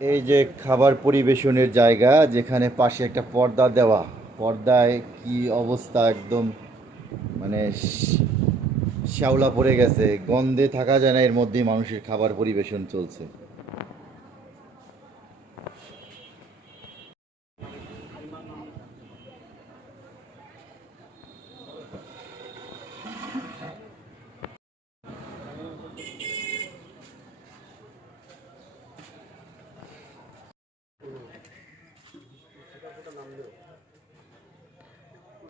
এই যে খাবার পরিবেশনের জায়গা, যেখানে পাশে একটা পর্দা দেওয়া। পর্দায় কি অবস্থা একদম মানে শ্যাওলা পড়ে গেছে। গন্ধে থাকা যায় না, এর মধ্যেই মানুষের খাবার পরিবেশন চলছে।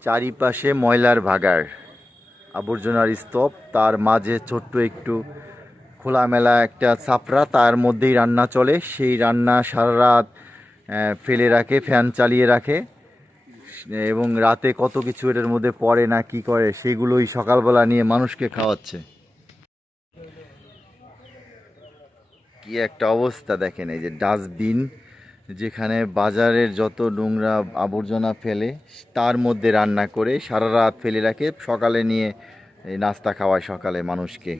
চারিপাশে ময়লার ভাগার আবর্জনার স্তূপ, তার মাঝে ছোট্ট একটু খোলামেলা একটা ছাপড়া তার মধ্যেই রান্না চলে। সেই রান্না সারা রাত ফেলে রাখে, ফ্যান চালিয়ে রাখে। এবং রাতে কত কিছু এটার মধ্যে পড়ে না কি করে, সেগুলোই সকালবেলা নিয়ে মানুষকে খাওয়াচ্ছে। কি একটা অবস্থা দেখেন, এই যে ডাস্টবিন যেখানে বাজারের যত নোংরা আবর্জনা ফেলে তার মধ্যে রান্না করে সারা রাত ফেলে রাখে সকালে নিয়ে নাস্তা খাওয়ায় সকালে মানুষকে।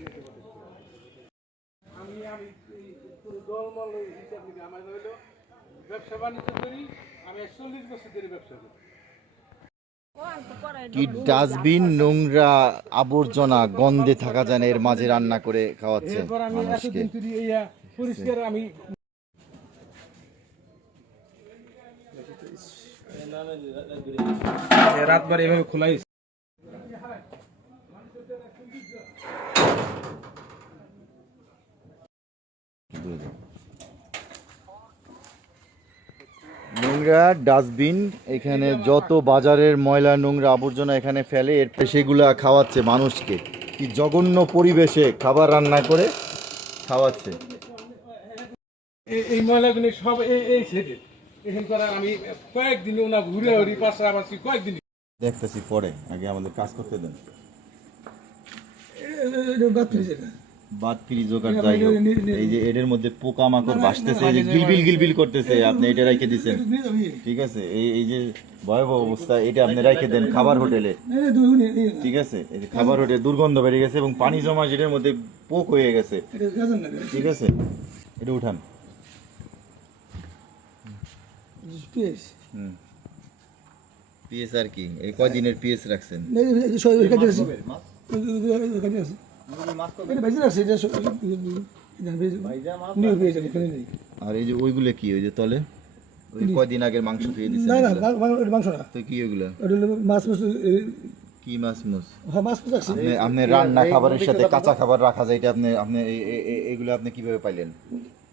কি ডাস্টবিন নোংরা আবর্জনা গন্ধে থাকা যায় না এর মাঝে রান্না করে খাওয়াচ্ছে মানুষকে। এতদিন তুই পরিষ্কার আমি রাতবার এভাবে খোলাই নোংরা ডাস্টবিন এখানে যত বাজারের ময়লা নোংরা আবর্জনা এখানে ফেলে এর সেগুলা খাওয়াচ্ছে মানুষকে। কি জঘন্য পরিবেশে খাবার রান্না করে খাওয়াচ্ছে। এই- ময়লাগুলি সব এই এই সেটে এখানকার আমি কয়েকদিন ওনা ঘুরে ঘুরি পাশাপাশি কয়েকদিন দেখতেছি পরে আগে আমাদের কাজ করতে দেন বাদ ফ্রি জোগাড় যাই হোক এই যে এদের মধ্যে পোকা মাকড় বাসতেছে এই যে গিলবিল গিলবিল করতেছে আপনি এটা রেখে দিছেন ঠিক আছে এই এই যে ভয়াবহ অবস্থা এটা আপনি রেখে দেন খাবার হোটেলে ঠিক আছে এই যে খাবার হোটেলে দুর্গন্ধ বেড়ে গেছে এবং পানি জমা যেটার মধ্যে পোক হয়ে গেছে ঠিক আছে এটা উঠান হুম। পিএস আর কি? এই কয়দিনের পিএস রাখছেন? আর এই যে ওইগুলো কি? ওই যে তলে? কয়দিন আগের মাংস ধুয়ে দিছেন না না মাংস না। তো কি মাছ মাছ কি মাছ মুছ? হ্যাঁ মাছ মাছ রাখছি আপনি রান্না খাবারের সাথে কাঁচা খাবার রাখা যায় এটা আপনি আপনি এইগুলো আপনি কীভাবে পাইলেন?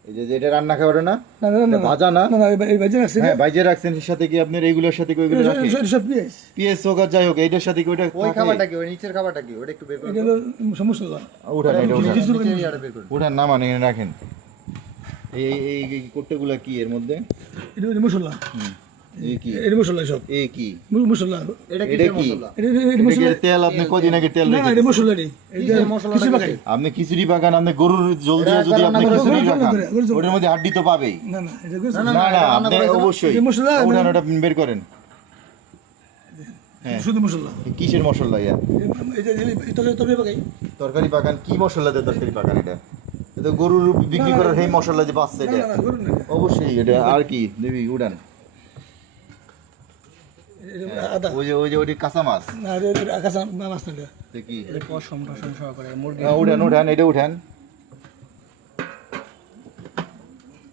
এই যে যে এটা রান্না খাবার না না না না এটা ভাজা না? না না এই বাজে রাখছি হ্যাঁ বাইজে রাখছেন সাথে কি আপনার এইগুলোর সাথে কি ওইগুলো রাখে সব পিএস পিএস হোক আর যাই হোক এইটার সাথে কি ওইটা ওই খাবারটা কি ওই নিচের খাবারটা কি ওটা একটু বের এটা সমস্যা না এটা না মানে রাখেন। এই এই- কোট্টেগুলো কি এর মধ্যে? এটা মশলা। হুম, এটা মশলা সব? এই কি? মশলা। এটা এটা কিসের কি? মশলা? এটা এটা- এটা এটা কি মশলা? তেল? আপনি কদিন আগে তেল না না এটা মশলা নেই এটা কিসের কিছু কি? আপনি খিচুড়ি বাগান আপনি গরুর জল দিয়ে যদি আপনি খিচুড়ি ওটার মধ্যে হাড্ডি তো পাবেই। না না এটা না না আপনি অবশ্যই। মশলা ওটা বের করেন। হ্যাঁ। শুধু মশলা। কিসের মশলা ইয়া? তরকারি বাগান কি মশলা দিয়ে তরকারি বাগান এটা? এটা গরুর বিক্রি করার সেই মশলা যে এটা। না। অবশ্যই এটা। আর কি? দেবি উড়ান। আদা। ওই যে ওই যে ওইটি কাঁচা মাছ। না এটা এটা মাছ না কি? পশম টসম সহকারে মুরগি উঠান উঠান এটা উঠান।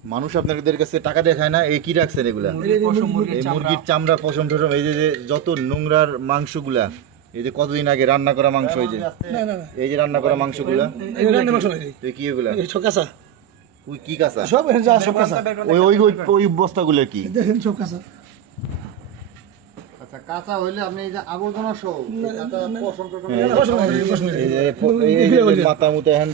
মানুষ আপনাদের কাছে টাকা দেখায় না এই কি রাখছেন এগুলা? মুরগির চামড়া। পশম টসম এই যে যে যত নোংরার মাংসগুলা এই যে কতদিন আগে রান্না করা মাংস এই যে না না না। এই যে রান্না করা মাংসগুলা? মাংস তো কি এগুলা? কাঁচা। ওই কি কাঁচা? সব যা সব কাঁচা। ওই ওই ওই- ওই বস্তাগুলো কি? দেখেন সব কাঁচা। আচ্ছা কাঁচা হইলে আপনি এই যে আবর্জনা সহ হ্যাঁ, মাথা মুতা হ্যান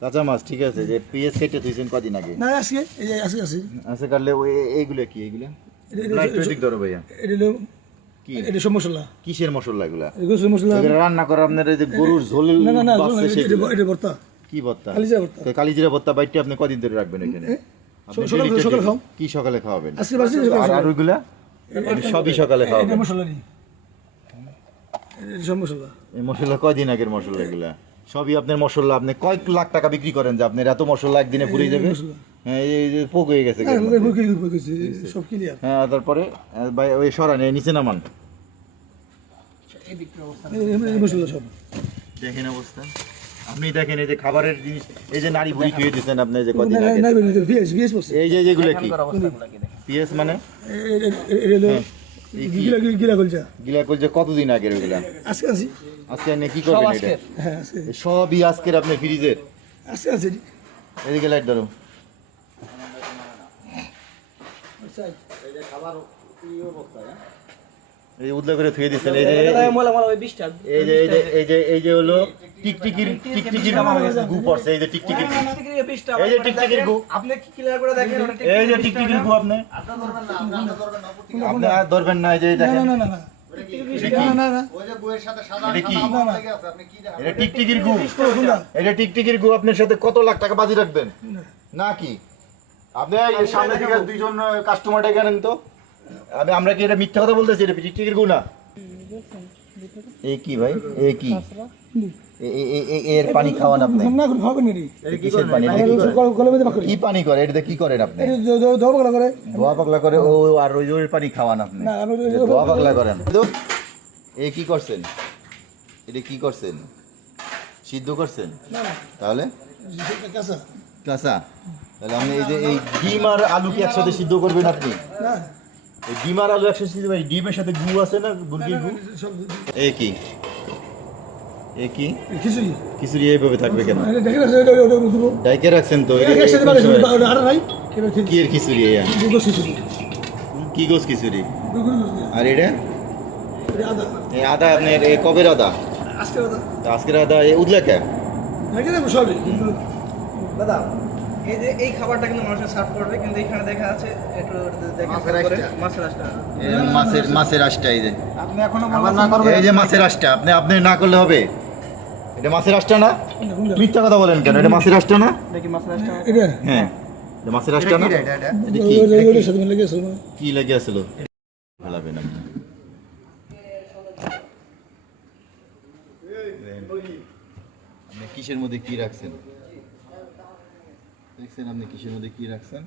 কাঁচা মাছ। ঠিক আছে যে পিএস কেটে থুইছেন কদিন আগে? না আজকে এই যে আজকে আছে। আচ্ছা কাটলে ওই এইগুলো কি এইগুলো? ফেটিক ধরো ভাইয়া। এটা এটা সব মশলা। কিসের মশলা এগুলা? এগুলো মশলা। রান্না করা আপনার এই যে গরুর ঝোল না না না এটা- ভর্তা। কি ভর্তা? কালিজিরা ভর্তা। কালিজিরা ভর্তা আপনি কদিন ধরে রাখবেন এখানে? সকালে- সকালে খাও। কি সকালে খাওয়াবেন? আজকে বাসি আর আর ওইগুলা? সবই সকালে এটা খাওয়াবেন। মশলা নেই। সব মশলা। এই মশলা কয়দিন আগের মশলা এগুলা? সবই আপনার মশলা। আপনি কয়েক লাখ টাকা বিক্রি করেন যে আপনার এত মশলা একদিনে পুড়ে যাবে। হ্যাঁ এই এই যে পোক হয়ে গেছে হ্যাঁ, সব ক্লিয়ার হ্যাঁ তারপরে ভাই ওই সরান এই নিচে নামান। মশলা সব। দেখেন অবস্থা। আপনি দেখেন এই যে খাবারের জিনিস এই যে নারী বুড়ি খেয়ে দিচ্ছেন আপনি এই যে কদিন না আগে না ভিএস ভিএস পড়ছে এই যে যেগুলো কি পিএস মানে এলো এই গিলা গিলা- গিলা গলজা গিলা করছে কতদিন আগের ওইগুলা আজকে আছি আজকে আপনি কি করবেন এটা হ্যাঁ আজকে সবই আজকের আপনি ফ্রিজের আজকে আছে এদিকে লাইট ধরো এই যে উদ্লা করে থুয়ে দিচ্ছেন এই যে এই যে এই যে এই যে এই যে হলো টিকটিকির টিকটিকির গু পড়ছে এই যে টিকটিকির। এই যে টিকটিকির গু। আপনি কি ক্লিয়ার করে দেখেন এই যে টিকটিকির গু আপনি। আপনি আর ধরবেন না এই যে দেখেন। না না না। টিকটিকির গু। কোনটা এটা টিকটিকির গু আপনার সাথে কত লাখ টাকা বাজি রাখবেন? না। কি? আপনি এই সামনে থেকে দুইজন কাস্টমার ডেকে আনেন তো। আমি আমরা কি এটা মিথ্যা কথা বলতেছি? এটা টিকটিকির গু না? কি ভাই? কি? এ- এ- এর পানি খাওয়ান আপনি? না হবে না রে। কিসের পানি? কি করে? কি পানি এটা কি করেন আপনি? করে। ধোয়া পাগলা করে ও আর ওই ওই পানি খাওয়ান আপনি? না ধোয়া পাগলা করেন। এ কি করছেন? এটা কি করছেন? সিদ্ধ করছেন? তাহলে? কাঁচা। কাঁচা। তাহলে আপনি এই যে এই ডিম আর আলু কি একসাথে সিদ্ধ করবেন আপনি? না। এই ডিম আর আলু একসাথে সিদ্ধ করবেন ডিমের সাথে গু আছে না? মুরগির গু এ কি? এ কি? কিছুই খিচুড়ি। এইভাবে থাকবে কেন? আরে দেখে রাখছে ওটা ওটা দিব ডাইকে রাখছেন তো এটা- একসাথে বাকি ওটা আর নাই এবার ঠিক কি এর খিচুড়ি এয়া দুটো খিচুড়ি। কি গোস খিচুড়ি? আর এটা? এই আদা। আপনার এই কবের আদা? আজকে আদা। আজকের আদা এই উদলা কে দেখে দেবো সবই। কিন্তু দাদা এই যে এই খাবারটা কিন্তু মানুষের সার্ভ করবে কিন্তু এখানে দেখা আছে একটু দেখেন মাছের আঁশটা। মাছের মাছের আশটা এই যে। আপনি এখনও না করবেন? এই যে মাছের আশটা আপনি আপনি না করলে হবে। এটা মাছের আশটা না? মিথ্যা কথা বলেন কেন? এটা মাছের আশটা না? দেখি মাছের আঁশটা? এটা। হ্যাঁ। এটা মাছের আশটা না? এটা এটা? এটা এটা কি? লেগে আছে কি লেগে আসলো? ফেলাবেন আপনি আপনি কিসের মধ্যে কি রাখছেন? দেখছেন আপনি কিসের মধ্যে কি রাখছেন?